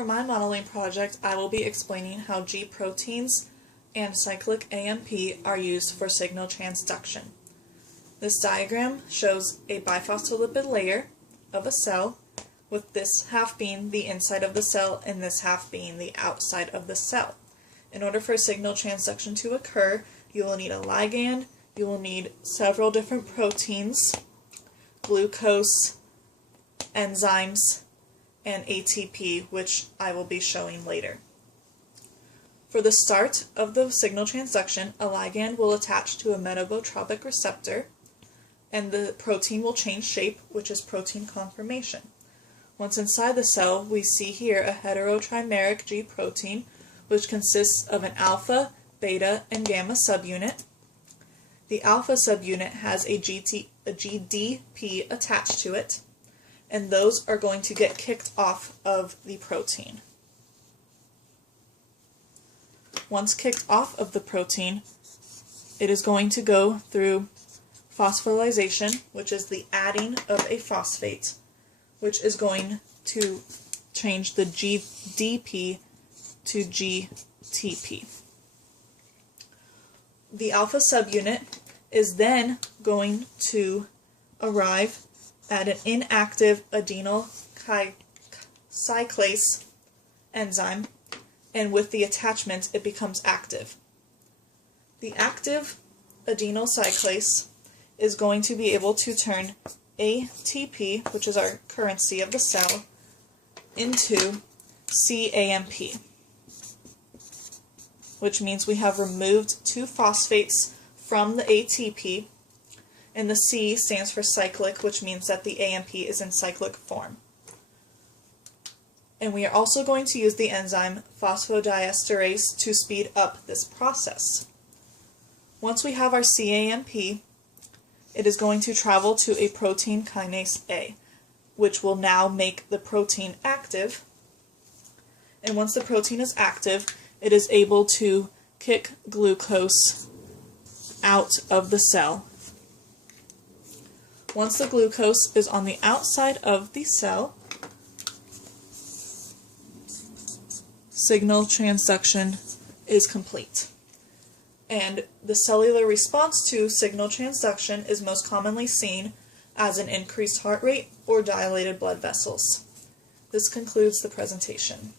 For my modeling project, I will be explaining how G proteins and cyclic AMP are used for signal transduction. This diagram shows a biphospholipid layer of a cell, with this half being the inside of the cell and this half being the outside of the cell. In order for signal transduction to occur, you will need a ligand, you will need several different proteins, glucose, enzymes, and ATP, which I will be showing later. For the start of the signal transduction, a ligand will attach to a metabotropic receptor, and the protein will change shape, which is protein conformation. Once inside the cell, we see here a heterotrimeric G protein, which consists of an alpha, beta, and gamma subunit. The alpha subunit has a GDP attached to it, and those are going to get kicked off of the protein. Once kicked off of the protein, it is going to go through phosphorylation, which is the adding of a phosphate, which is going to change the GDP to GTP. The alpha subunit is then going to arrive at an inactive adenyl cyclase enzyme, and with the attachment it becomes active. The active adenyl cyclase is going to be able to turn ATP, which is our currency of the cell, into CAMP, which means we have removed two phosphates from the ATP, and the C stands for cyclic, which means that the AMP is in cyclic form. And we are also going to use the enzyme phosphodiesterase to speed up this process. Once we have our CAMP, it is going to travel to a protein kinase A, which will now make the protein active. And once the protein is active, it is able to kick glucose out of the cell. Once the glucose is on the outside of the cell, signal transduction is complete. And the cellular response to signal transduction is most commonly seen as an increased heart rate or dilated blood vessels. This concludes the presentation.